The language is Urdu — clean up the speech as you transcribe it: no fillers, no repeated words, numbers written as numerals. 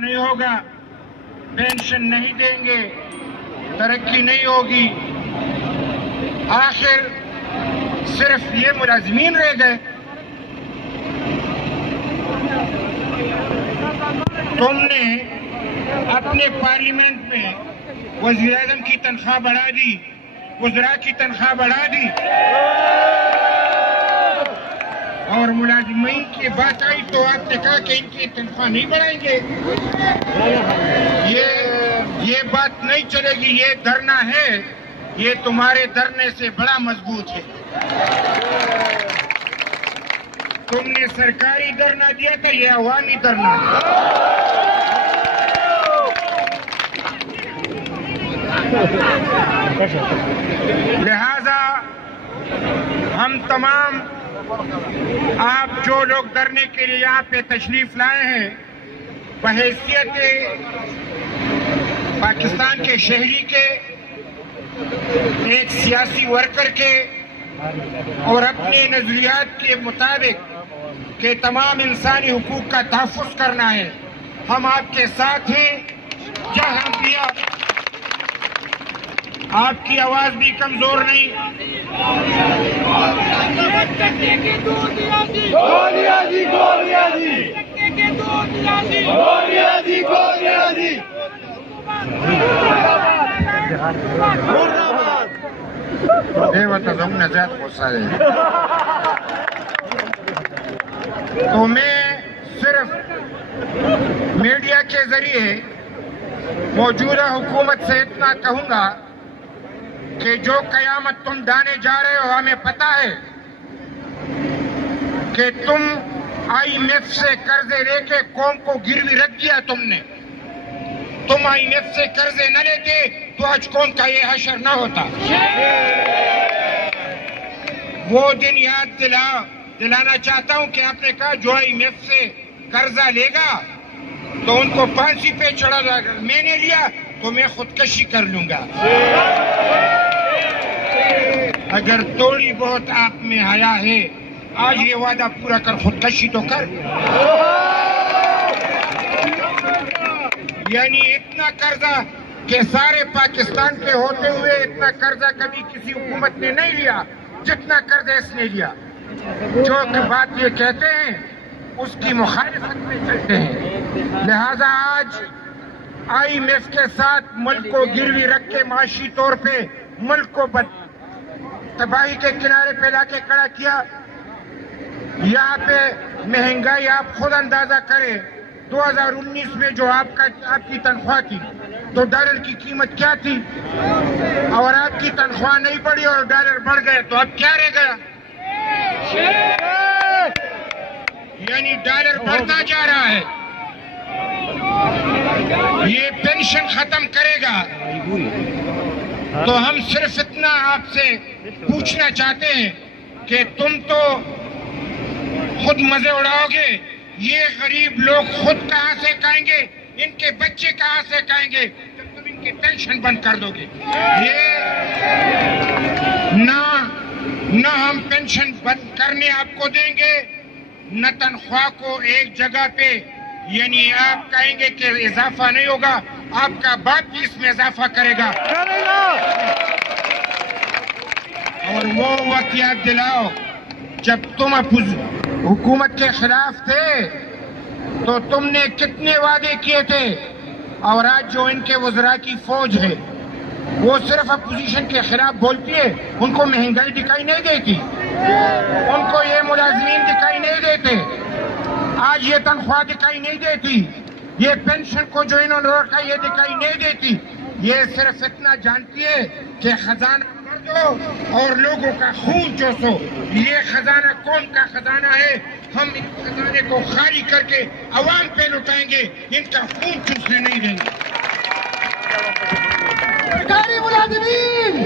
نہیں ہوگا، پینشن نہیں دیں گے، ترقی نہیں ہوگی، آخر صرف یہ ملازمین رہ گئے۔ تم نے اپنے پارلیمنٹ میں وزیر اعظم کی تنخواہ بڑھا دی، وزراء کی تنخواہ بڑھا دی، اور ملازمین کی بات آئی تو آپ نے کہا کہ ان کی تنخواہ نہیں بڑھائیں گے۔ یہ بات نہیں چلے گی، یہ دھرنا ہے، یہ تمہارے دھرنے سے بڑا مضبوط ہے۔ تم نے سرکاری دھرنا دیا تھا، یہ عوامی دھرنا ہے۔ لہذا ہم تمام آپ جو لوگ دھرنے کے لیے یہاں پہ تشریف لائے ہیں، بحیثیت پاکستان کے شہری کے، ایک سیاسی ورکر کے، اور اپنے نظریات کے مطابق کہ تمام انسانی حقوق کا تحفظ کرنا ہے، ہم آپ کے ساتھ ہیں۔ جہاں بھی آپ کی آواز بھی کمزور نہیں۔ تو میں صرف میڈیا کے ذریعے موجودہ حکومت سے اتنا کہوں گا کہ جو قیامت تم ڈانے جا رہے ہو، ہمیں پتہ ہے کہ تم IMF سے قرضے لے کے قوم کو گروی رکھ دیا تم نے۔ تم IMF سے قرضے نہ لیتے تو آج قوم کا یہ حشر نہ ہوتا۔ وہ دن یاد دلانا چاہتا ہوں کہ آپ نے کہا جو IMF سے قرضہ لے گا تو ان کو پھانسی پہ چڑھا جائے گا، میں نے لیا تو میں خودکشی کر لوں گا۔ اگر تھوڑی بہت آپ میں حیا ہے، آج یہ وعدہ پورا کر، خودکشی تو کر۔ یعنی اتنا قرضہ کہ سارے پاکستان کے ہوتے ہوئے اتنا قرضہ کبھی کسی حکومت نے نہیں لیا جتنا قرضہ اس نے لیا۔ جو بات یہ کہتے ہیں اس کی مخالفت میں چلتے ہیں۔ لہذا آج IMF کے ساتھ ملک کو گروی رکھ کے معاشی طور پہ ملک کو تباہی کے کنارے پہ لا کے کھڑا کیا۔ یہاں پہ مہنگائی آپ خود اندازہ کریں، 2019 میں جو آپ کی تنخواہ تھی تو ڈالر کی قیمت کیا تھی، اور آپ کی تنخواہ نہیں بڑھی اور ڈالر بڑھ گئے تو اب کیا رہ گیا؟ یعنی ڈالر بڑھتا جا رہا ہے۔ یہ پینشن ختم کرے گا تو ہم صرف اتنا آپ سے پوچھنا چاہتے ہیں کہ تم تو خود مزے اڑاؤ گے، یہ غریب لوگ خود کہاں سے کھائیں گے، ان کے بچے کہاں سے کھائیں گے جب تم ان کی پینشن بند کر دو گے؟ نہ ہم پینشن بند کرنے آپ کو دیں گے، نہ تنخواہ کو ایک جگہ پہ، یعنی آپ کہیں گے کہ اضافہ نہیں ہوگا، آپ کا باپ بھی اس میں اضافہ کرے گا۔ اور وہ وقت یاد دلاؤ جب تم حکومت کے خلاف تھے تو تم نے کتنے وعدے کیے تھے، اور آج جو ان کے وزراء کی فوج ہے وہ صرف اپوزیشن کے خلاف بولتی ہے، ان کو مہنگائی دکھائی نہیں دیتی، ان کو یہ ملازمین دکھائی نہیں دیتے، آج یہ تنخواہ دکھائی نہیں دیتی، یہ پینشن کو جو انہوں نے رکھا یہ دکھائی نہیں دیتی۔ یہ صرف اتنا جانتی ہے کہ خزانہ بھر دو اور لوگوں کا خون چوسو۔ یہ خزانہ کون کا خزانہ ہے؟ ہم اس خزانے کو خالی کر کے عوام پہ لٹائیں گے، ان کا خون چوسنے نہیں دیں گے۔ سرکاری ملازمین